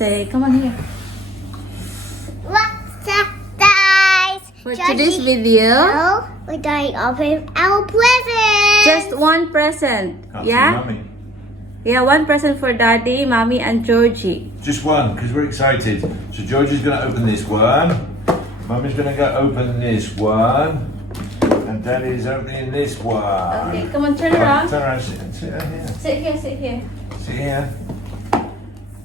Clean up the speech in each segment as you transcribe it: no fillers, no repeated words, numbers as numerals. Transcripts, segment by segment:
say, come on here. What's up, guys? For today's video, we're going to open our present. just one present. Can't see Yeah? Mummy. Yeah, one present for Daddy, Mommy, and Georgie. Just one, because we're excited. So Georgie's going to open this one. Mummy's going to go open this one. And Daddy's opening this one. Okay, come on, turn around. Turn around, sit here. Sit here, sit here. Sit here.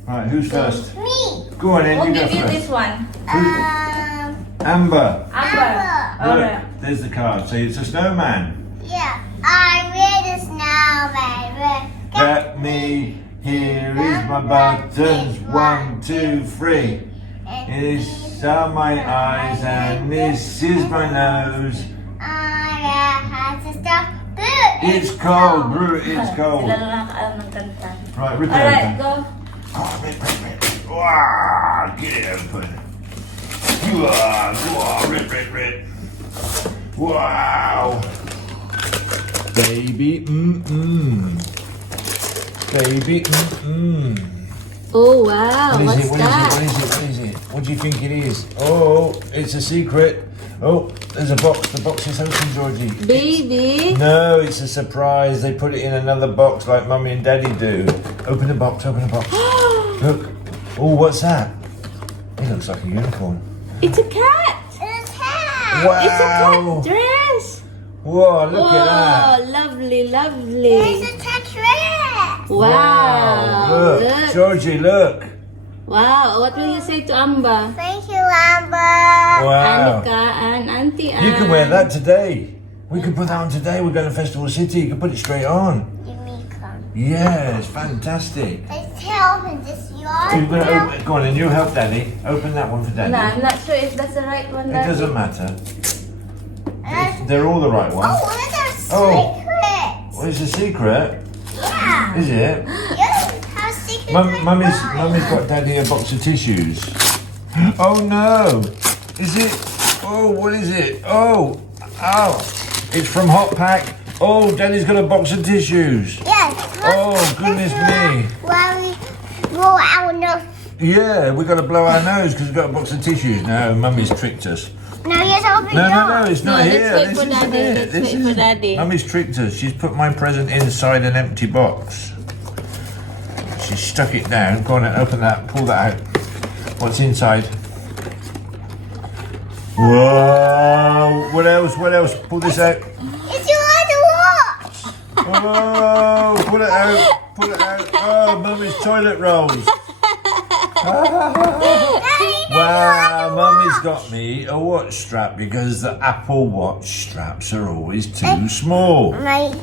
Right, who's first? Me. Go on in, We'll you go give you first. this one. Amber. Amber. Look, Alright. there's the card. So it's a snowman. Yeah, I made a snowman. Got me, here is my buttons, 1, 2, 3. This are my eyes and this is my nose. I have to stop. It's cold, brew, it's cold. Sila lang nakakaalam ng kanta. Right, rip it Alright, open. go. Oh, rip. Wow, get it open. Wow, rip. Wow. Baby, Baby, Oh, wow. What What's is it? that? What is it? What do you think it is? Oh, it's a secret. Oh, there's a box. The box is open, Georgie. Baby. No, it's a surprise. They put it in another box like Mummy and Daddy do. Open the box, Look. Oh, what's that? It looks like a unicorn. It's a cat. It's cat. Wow. It's a cat dress. Whoa, look at that. Lovely, It's lovely. a cat dress. Wow. Look. Georgie, look. Wow. What will you say to Amba? Thank you, Amber. Wow. Annika and Auntie Anne. You can wear that today. We can put that on today. We're going to Festival City. You can put it straight on. Give me some. Yeah, it's fantastic. Let's open this. You're going to open, go on and you help Daddy. Open that one for Daddy. No, I'm not sure if that's the right one. It Daddy. doesn't matter. They're all the right ones. Oh, what are Oh. secrets? Well, it's a secret. Yeah. Is it? Yes, how secrets Mummy's got Daddy a box of tissues. Oh no! Is it? Oh, what is it? Oh! It's from Hot Pack. Oh, Daddy's got a box of tissues. Yes. Oh, goodness me. While we roll our nose. Yeah, we got to blow our nose because we've got a box of tissues. No, Mummy's tricked us. Now you have to open yours. No, it's not No, here. let's wait This for isn't Daddy. it. Let's This wait for isn't- Daddy. Mummy's tricked us. She's put my present inside an empty box. She stuck it down. Go on and open that. Pull that out. What's inside? Whoa! What else? Pull this out. It's your other watch. Oh! Pull it out. Oh, Mummy's toilet rolls. Wow, Mummy's got me a watch strap because the Apple Watch straps are always too small. Thanks,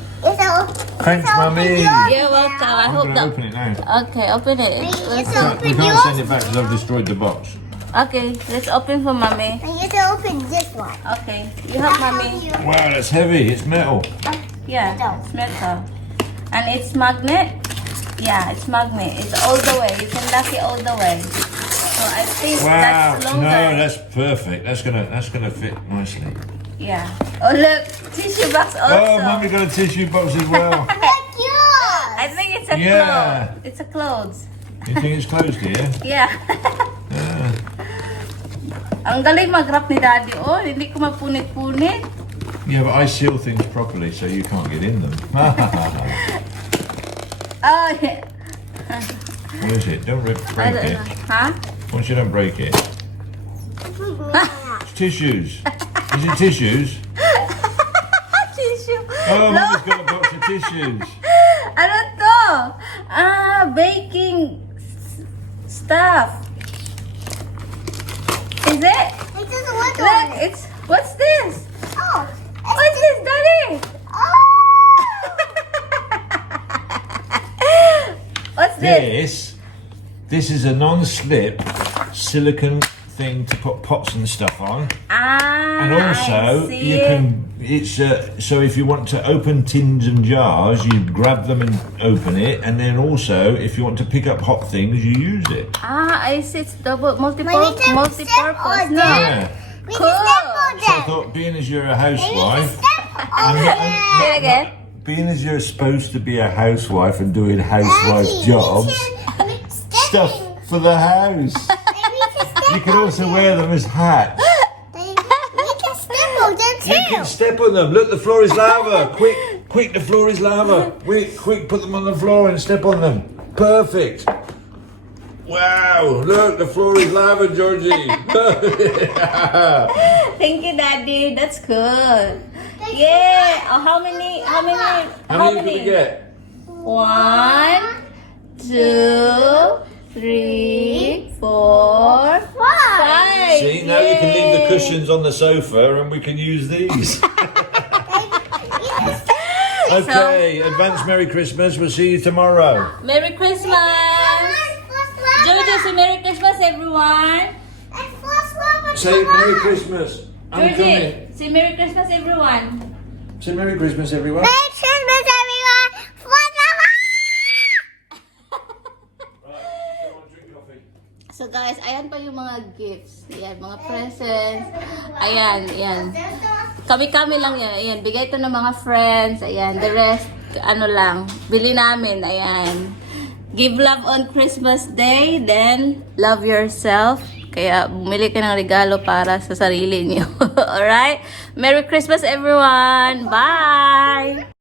Mummy. You're welcome. I I'm hope going to that. open it now. Okay, open it. It's Let's- We open can't yours. send it back because I've destroyed the box. Okay, let's open for Mommy. And you have to open this one. Okay, you help Mommy. Wow, that's heavy. It's metal. Yeah, Metal. it's metal. And it's magnet? Yeah, it's magnet. It's all the way. You can lock it all the way. So I think Wow. that's No, longer. that's perfect. That's gonna fit nicely. Yeah. Oh look, tissue box also. Oh, Mummy got a tissue box as well. Like yours. I think it's a Yeah. clothes. It's a clothes. You think it's closed here? Yeah. Ang galing mag-wrap ni Daddy. Oh, hindi ko mapunit-punit. Yeah, but I seal things properly so you can't get in them. Oh, yeah. What is it? Don't break I don't it. know. Huh? Once you don't break it. It's tissues. Is it tissues? Tissue. Oh, Mummy's got a box of tissues. Ano to? Baking stuff. Is it? It doesn't work Look, on it. it's, what's this? Oh. What's this, Daddy? Oh. What's this? This is a non-slip silicone thing to put pots and stuff on. And also, I see you it. can. It's so if you want to open tins and jars, you grab them and open it, and then also if you want to pick up hot things, you use it. I see. It's double, We need to multi-purpose. step on No. that. Yeah. We Cool. can step on So I that. thought, being as you're a We need to housewife, step on Say it again. being as you're supposed to be a housewife and doing housewife jobs, stuff for the house. You can also wear them as hats. We can step on them too. You can step on them. Look, the floor is lava. Quick, the floor is lava. Quick, put them on the floor and step on them. Perfect. Wow, look, the floor is lava, Georgie. Thank you, Daddy. That's good. Yeah. Oh, how many? How many did we get? 1, 2, 3, 4, 5. See, now you can leave the cushions on the sofa and we can use these. Okay, advance Merry Christmas. We'll see you tomorrow. Merry Christmas. Georgie, say Merry Christmas, everyone. Say Merry Christmas. I'm coming. Georgie, say Merry Christmas, everyone. Say Merry Christmas, everyone. Merry Christmas, everyone. So guys, ayan pa yung mga gifts. Ayan, mga presents. Ayan. Kami-kami lang yan. Ayan, bigay ito ng mga friends. Ayan, the rest, ano lang, bili namin. Ayan. Give love on Christmas Day, then love yourself. Kaya bumili ka ng regalo para sa sarili niyo. Alright? Merry Christmas, everyone! Bye!